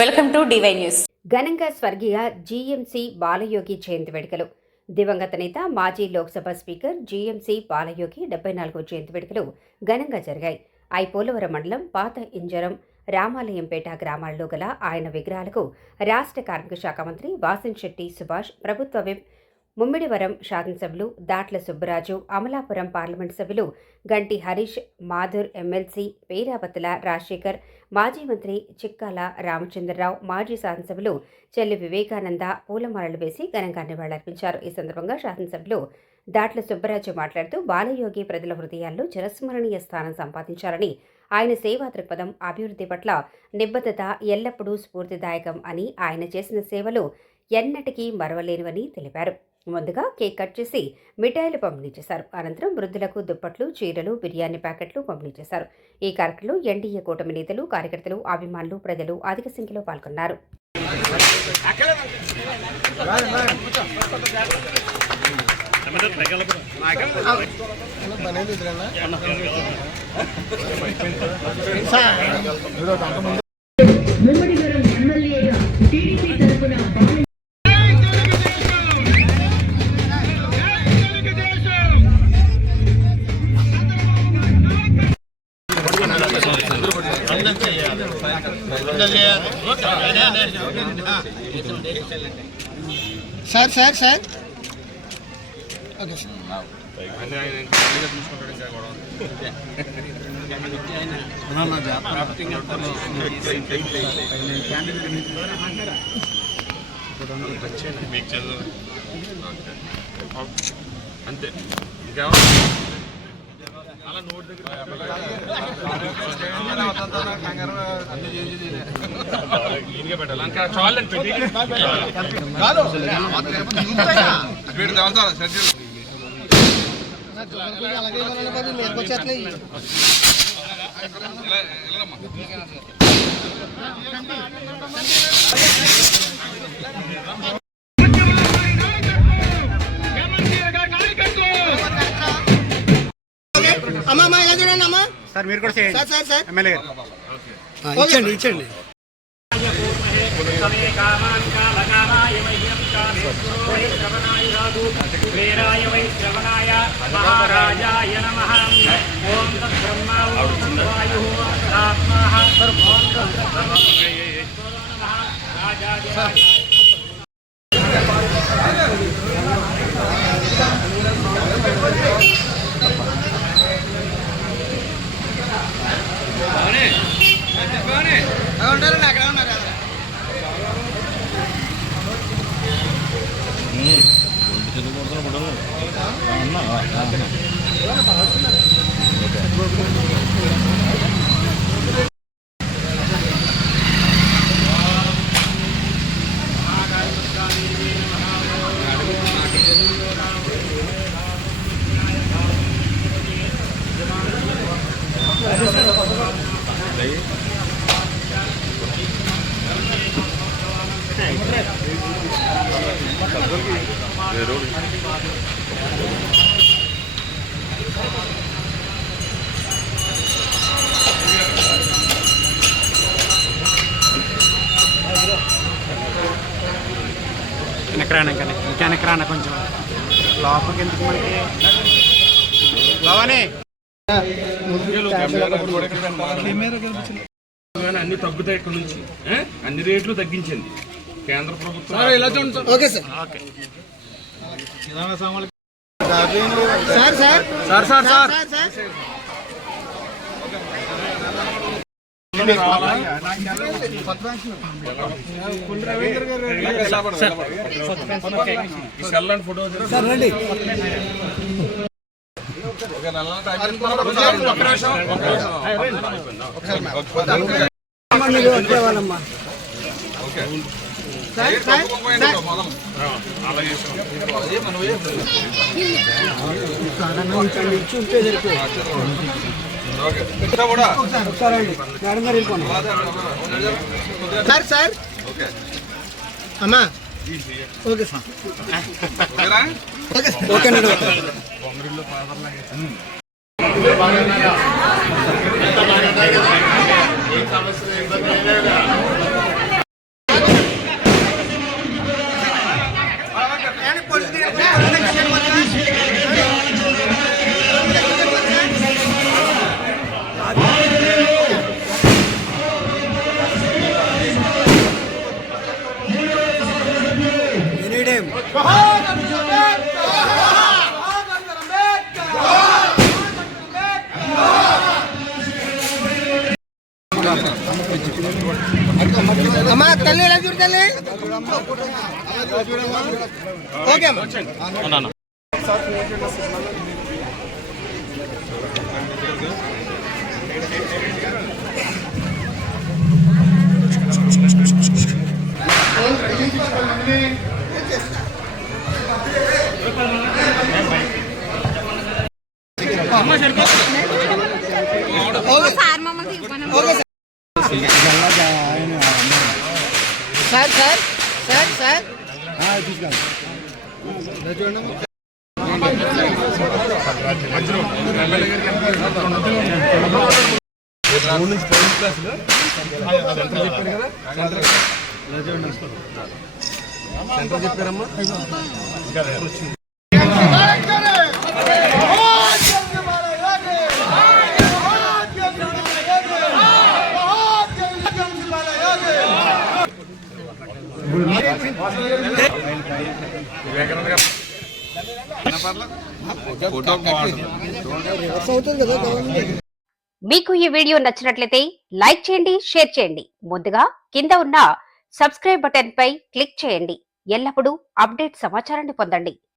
Welcome to DY news. ఘనంగా స్వర్గీయ GMC Balayogi జయంతి వేడుకలు. దివంగత నేత మాజీ లోక్సభ స్పీకర్ జీఎంసీ బాలయోగి 74వ జయంతి వేడుకలు ఘనంగా జరిగాయి. ఐపోలవరం మండలం పాత ఇంజరం, రామాలయంపేట గ్రామాల్లో గల ఆయన విగ్రహాలకు రాష్ట్ర కార్మిక శాఖ మంత్రి వాసంశెట్టి సుభాష్, ప్రభుత్వ విప్ ముమ్మిడివరం శాసనసభ్యులు దాట్ల సుబ్బరాజు, అమలాపురం పార్లమెంటు సభ్యులు గంటి హరీష్, మాధుర్, ఎమ్మెల్సీ పేరావతుల రాజశేఖర్, మాజీ మంత్రి చిక్కాల రామచంద్రరావు, మాజీ శాసనసభ్యులు చెల్లి వివేకానంద పూలమాలలు వేసి ఘనంగా నివాళులర్పించారు. ఈ సందర్భంగా శాసనసభ్యులు దాట్ల సుబ్బరాజు మాట్లాడుతూ బాలయోగి ప్రజల హృదయాల్లో చిరస్మరణీయ స్థానం సంపాదించారని, ఆయన సేవా దృక్పథం, అభివృద్ధి పట్ల నిబద్ధత ఎల్లప్పుడూ స్ఫూర్తిదాయకం అని, ఆయన చేసిన సేవలు ఎన్నటికీ మరవలేనివని తెలిపారు. ముందుగా కేక్ కట్ చేసి మిఠాయిలు పంపిణీ చేశారు. అనంతరం వృద్ధులకు దుప్పట్లు, చీరలు, బిర్యానీ ప్యాకెట్లు పంపిణీ చేశారు. ఈ కార్యక్రమంలో ఎన్డీఏ కూటమి నేతలు, కార్యకర్తలు, అభిమానులు, ప్రజలు అధిక సంఖ్యలో పాల్గొన్నారు. సార్ సార్ సార్ ఓకే అంతే అలా నోట్ దగ్గర పెట్టాలి ఇంకా చాలని పెట్టి అమ్మా అమ్మా ఎలా చూడండి అమ్మా. సార్ మీరు కూడా చేయండి. సార్ సార్ ఎమ్మెల్యే గారు ఇచ్చండి ఇచ్చండి. ఉంటారండి అక్కడ ఉన్నారు కదా. వెనకరాన కొంచెం లోపలికి ఎందుకు మనకి లోనే అన్ని తగ్గుతాయి. ఇక్కడ నుంచి అన్ని రేట్లు తగ్గించింది కేంద్ర ప్రభుత్వం. Okay sir. Sir sir sir sir sir photo వాళ్ళమ్మా. సార్ సార్ అమ్మా ఓకే సార్ ఓకే. తల్లి ఎలా చూడు తల్లి ఓకే అమ్మా okay sir sir sir sir centre చెప్పారమ్మా అవుతుంది కదా గవర్నమెంట్. మీకు ఈ వీడియో నచ్చినట్లయితే లైక్ చేయండి, షేర్ చేయండి. ముందుగా కింద ఉన్న సబ్స్క్రైబ్ బటన్ పై క్లిక్ చేయండి. ఎల్లప్పుడూ అప్డేట్ సమాచారాన్ని పొందండి.